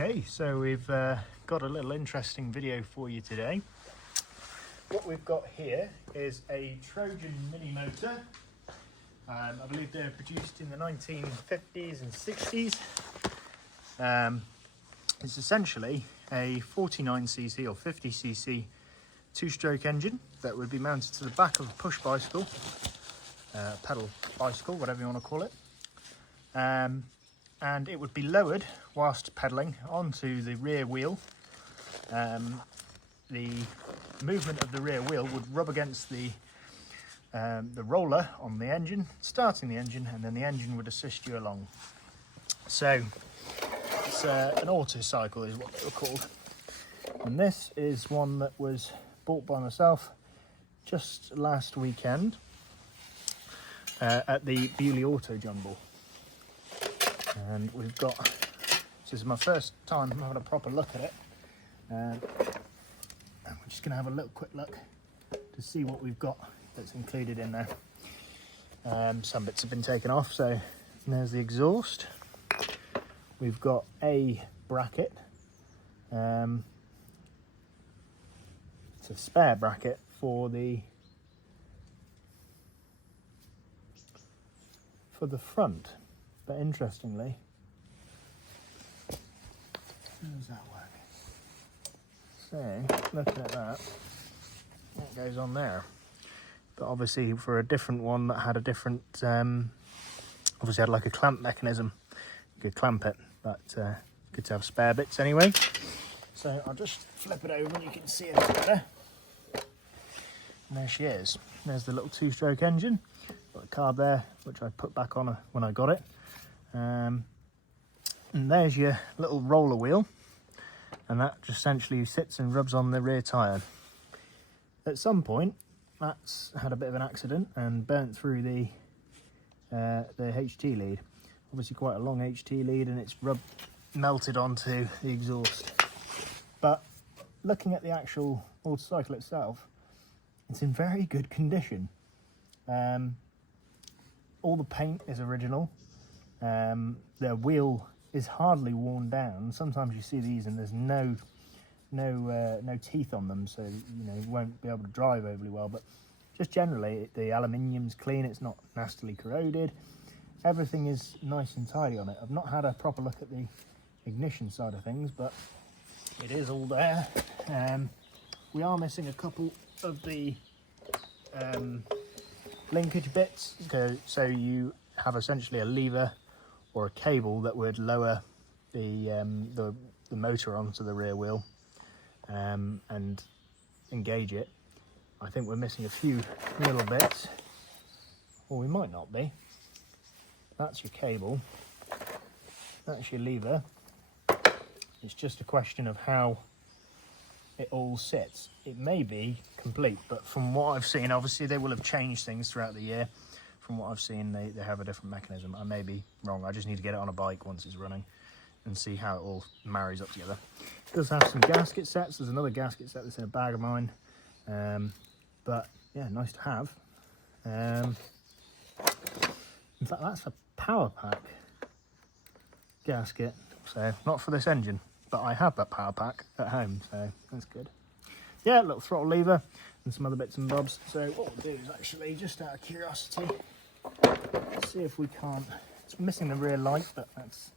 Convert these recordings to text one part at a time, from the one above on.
Okay, so we've got a little interesting video for you today. What we've got here is a Trojan mini motor. I believe they're produced in the 1950s and 60s. It's essentially a 49cc or 50cc two-stroke engine that would be mounted to the back of a push bicycle, pedal bicycle, whatever you want to call it. And it would be lowered whilst pedalling onto the rear wheel. The movement of the rear wheel would rub against the roller on the engine, starting the engine, and then the engine would assist you along. So it's an Autocycle is what they were called. And this is one that was bought by myself just last weekend at the Beaulieu Auto Jumble. And we've got, this is my first time having a proper look at it. And we're just going to have a little quick look to see what we've got that's included in there. Some bits have been taken off, so there's the exhaust. We've got a bracket. It's a spare bracket for the front. But interestingly, how does that work? So, looking at that goes on there. But obviously for a different one that had a different, obviously had like a clamp mechanism. You could clamp it, but good to have spare bits anyway. So I'll just flip it over and you can see it better. And there she is. There's the little two-stroke engine. Got the carb there, which I put back on when I got it. And there's your little roller wheel, and that just essentially sits and rubs on the rear tyre. At some point that's had a bit of an accident and burnt through the HT lead. Obviously quite a long HT lead, and it's melted onto the exhaust. But looking at the actual Autocycle itself, it's in very good condition. All the paint is original. The wheel is hardly worn down. Sometimes you see these and there's no teeth on them, so you won't be able to drive overly well. But just generally, the aluminium's clean. It's not nastily corroded. Everything is nice and tidy on it. I've not had a proper look at the ignition side of things, but it is all there. We are missing a couple of the linkage bits. So you have essentially a lever or a cable that would lower the motor onto the rear wheel and engage it. I think we're missing a few little bits, or we might not be. That's your cable, that's your lever. It's just a question of how it all sits. It may be complete, but from what I've seen, obviously they will have changed things throughout the year. From what I've seen, they have a different mechanism. I may be wrong. I just need to get it on a bike once it's running and see how it all marries up together. It does have some gasket sets. There's another gasket set that's in a bag of mine. But yeah, nice to have. In fact, that's a power pack gasket. So not for this engine, but I have that power pack at home, so that's good. Yeah, a little throttle lever and some other bits and bobs. So what we'll do is actually, just out of curiosity, see if we can't, it's missing the rear light, but that's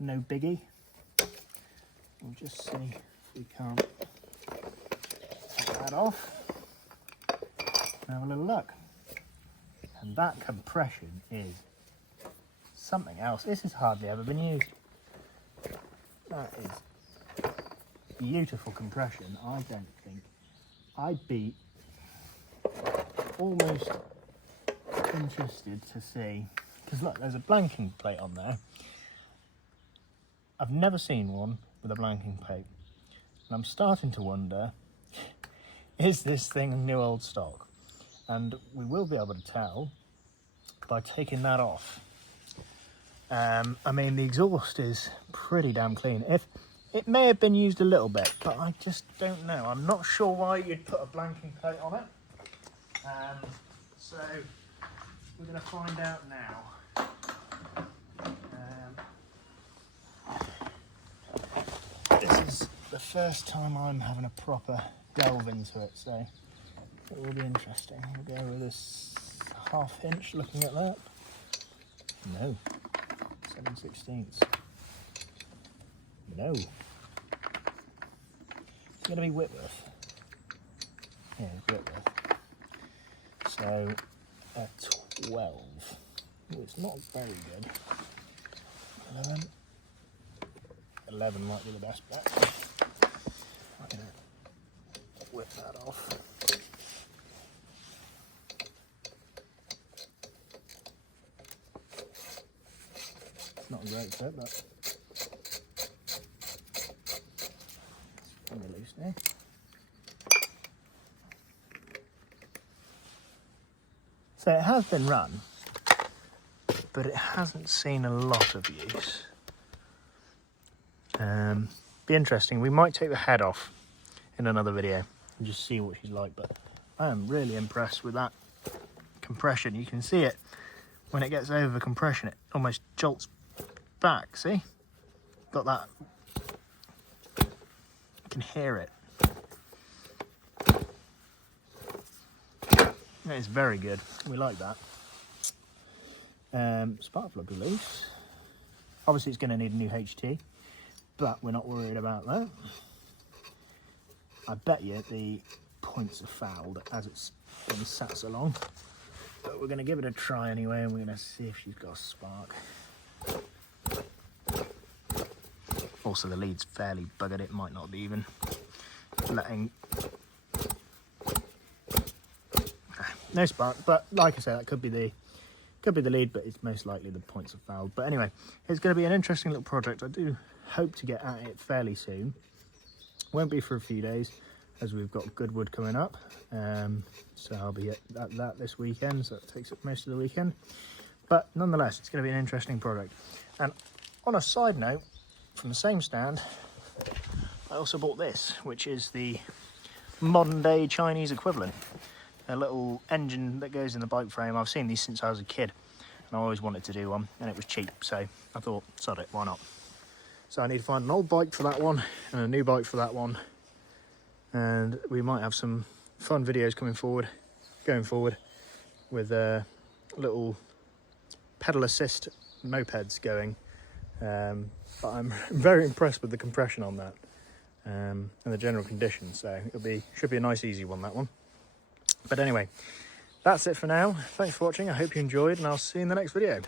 no biggie. We'll just see if we can't take that off and have a little look. And that compression is something else. This has hardly ever been used. That is beautiful compression. I don't think I'd be almost interested to see, because look, there's a blanking plate on there. I've never seen one with a blanking plate, and I'm starting to wonder, is this thing new old stock? And we will be able to tell by taking that off. I mean, the exhaust is pretty damn clean. It may have been used a little bit, but I just don't know. I'm not sure why you'd put a blanking plate on it. So we're going to find out now. first time I'm having a proper delve into it, so it will be interesting. We'll go with this 1/2 inch, looking at that. No, 7/16. No. It's going to be Whitworth. Yeah, Whitworth. So a 12. Ooh, it's not very good. 11. 11 might be the best bet. I'm going to whip that off. It's not a great fit, but it's going to be loose now. So it has been run, but it hasn't seen a lot of use. Be interesting. We might take the head off in another video and just see what she's like, but I am really impressed with that compression. You can see it when it gets over compression, it almost jolts back. See, got that, you can hear it. That is very good. We like that. Spark plug loose. Obviously it's going to need a new HT, but we're not worried about that. I bet you the points are fouled as it's been sat so long, but we're going to give it a try anyway, and we're going to see if she's got a spark. Also the lead's fairly buggered, it might not be even letting. No spark, but like I said, that could be the lead, but it's most likely the points are fouled. But anyway, it's going to be an interesting little project. I do hope to get at it fairly soon. Won't be for a few days, as we've got Goodwood coming up. So I'll be at that this weekend, so it takes up most of the weekend. But nonetheless, it's going to be an interesting project. And on a side note, from the same stand, I also bought this, which is the modern day Chinese equivalent. A little engine that goes in the bike frame. I've seen these since I was a kid, and I always wanted to do one, and it was cheap, so I thought, sod it, why not? So I need to find an old bike for that one and a new bike for that one, and we might have some fun videos going forward with little pedal assist mopeds going. But I'm very impressed with the compression on that and the general condition, so should be a nice easy one, that one. But anyway, that's it for now. Thanks for watching. I hope you enjoyed, and I'll see you in the next video.